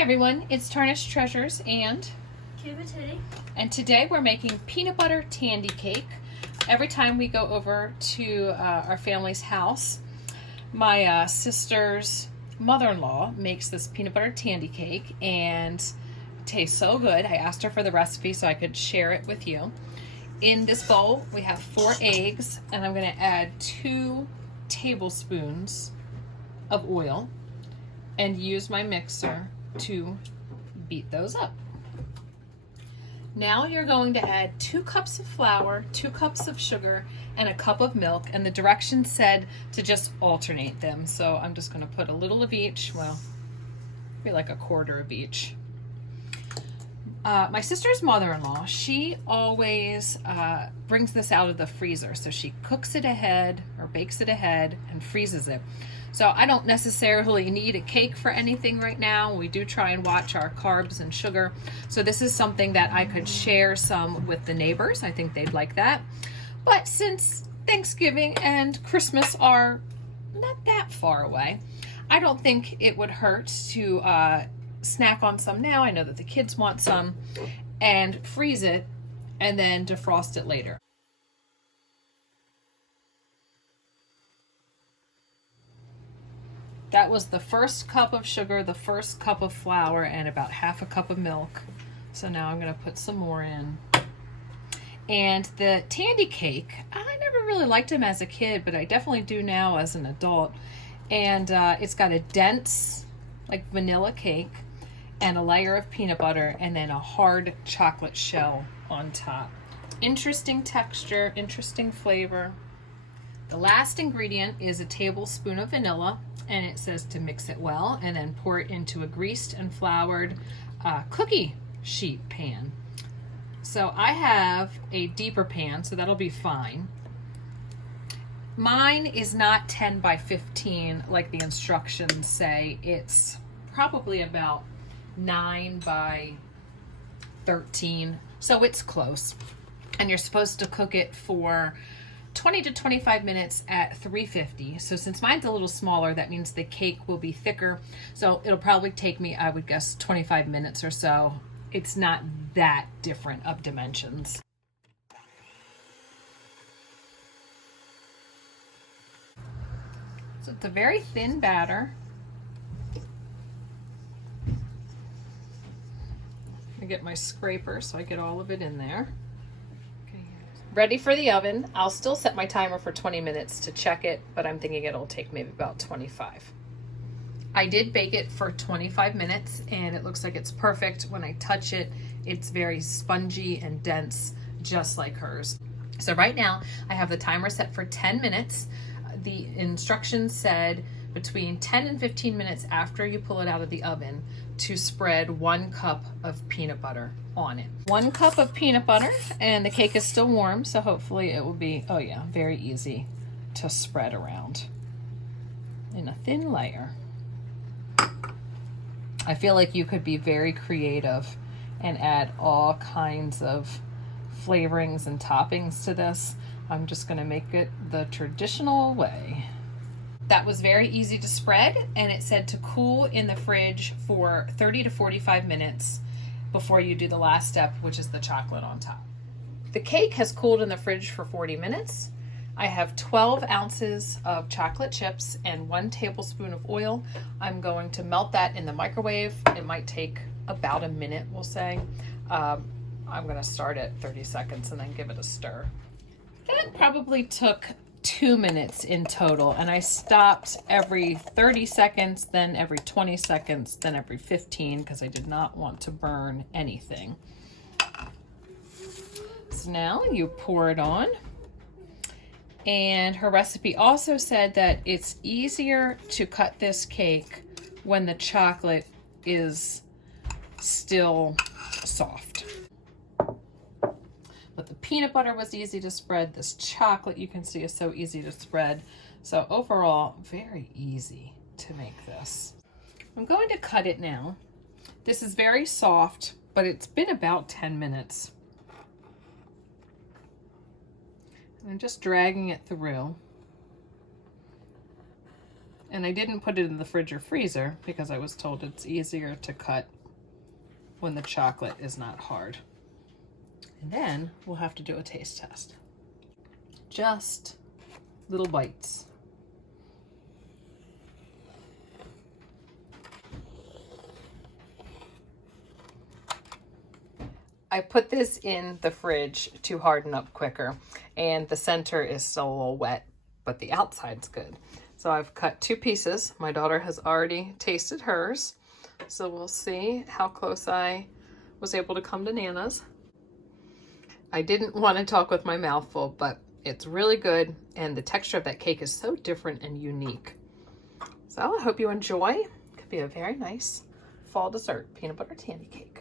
Hi everyone, it's Tarnished Treasures and Titty. and today we're making peanut butter tandy cake. Every time we go over to our family's house, my sister's mother-in-law makes this peanut butter tandy cake and it tastes so good. I asked her for the recipe so I could share it with you. In this bowl we have 4 eggs and I'm going to add 2 tablespoons of oil and use my mixer to beat those up. Now you're going to add 2 cups of flour, 2 cups of sugar, and a cup of milk, and the directions said to just alternate them. So I'm just going to put a little of each, well, maybe like a quarter of each. My sister's mother-in-law, she always brings this out of the freezer. So she cooks it ahead or bakes it ahead and freezes it. So I don't necessarily need a cake for anything right now. We do try and watch our carbs and sugar. So this is something that I could share some with the neighbors. I think they'd like that. But since Thanksgiving and Christmas are not that far away, I don't think it would hurt to snack on some now. I know that the kids want some, and freeze it and then defrost it later. That was the first cup of sugar, the first cup of flour, and about half a cup of milk. So now I'm going to put some more in. And the Tandy cake, I never really liked them as a kid, but I definitely do now as an adult. And it's got a dense, like vanilla cake, and a layer of peanut butter, and then a hard chocolate shell on top. Interesting texture, interesting flavor. The last ingredient is a tablespoon of vanilla, and it says to mix it well and then pour it into a greased and floured cookie sheet pan. So I have a deeper pan, so that'll be fine. Mine is not 10 by 15 like the instructions say. It's probably about 9 by 13, so it's close. And you're supposed to cook it for 20 to 25 minutes at 350. So since mine's a little smaller, that means the cake will be thicker. So it'll probably take me, I would guess, 25 minutes or so. It's not that different of dimensions. So it's a very thin batter. I get my scraper so I get all of it in there. Ready for the oven. I'll still set my timer for 20 minutes to check it, but I'm thinking it'll take maybe about 25. I did bake it for 25 minutes and it looks like it's perfect. When I touch it, it's very spongy and dense, just like hers. So right now I have the timer set for 10 minutes. The instructions said between 10 and 15 minutes after you pull it out of the oven to spread 1 cup of peanut butter on it. 1 cup of peanut butter, and the cake is still warm, so hopefully it will be, oh yeah, very easy to spread around in a thin layer. I feel like you could be very creative and add all kinds of flavorings and toppings to this. I'm just going to make it the traditional way. That was very easy to spread, and it said to cool in the fridge for 30 to 45 minutes before you do the last step, which is the chocolate on top. The cake has cooled in the fridge for 40 minutes. I have 12 ounces of chocolate chips and 1 tablespoon of oil. I'm going to melt that in the microwave. It might take about a minute, we'll say. I'm going to start at 30 seconds and then give it a stir. That probably took 2 minutes in total, and I stopped every 30 seconds, then every 20 seconds, then every 15 because I did not want to burn anything. So now you pour it on, and her recipe also said that it's easier to cut this cake when the chocolate is still soft. But the peanut butter was easy to spread. This chocolate, you can see, is so easy to spread. So overall, very easy to make this. I'm going to cut it now. This is very soft, but it's been about 10 minutes. I'm just dragging it through. And I didn't put it in the fridge or freezer because I was told it's easier to cut when the chocolate is not hard. And then we'll have to do a taste test. Just little bites. I put this in the fridge to harden up quicker, and the center is still a little wet, but the outside's good. So I've cut 2 pieces. My daughter has already tasted hers, so we'll see how close I was able to come to Nana's. I didn't want to talk with my mouth full, but it's really good, and the texture of that cake is so different and unique. So I hope you enjoy. It could be a very nice fall dessert, peanut butter tandy cake.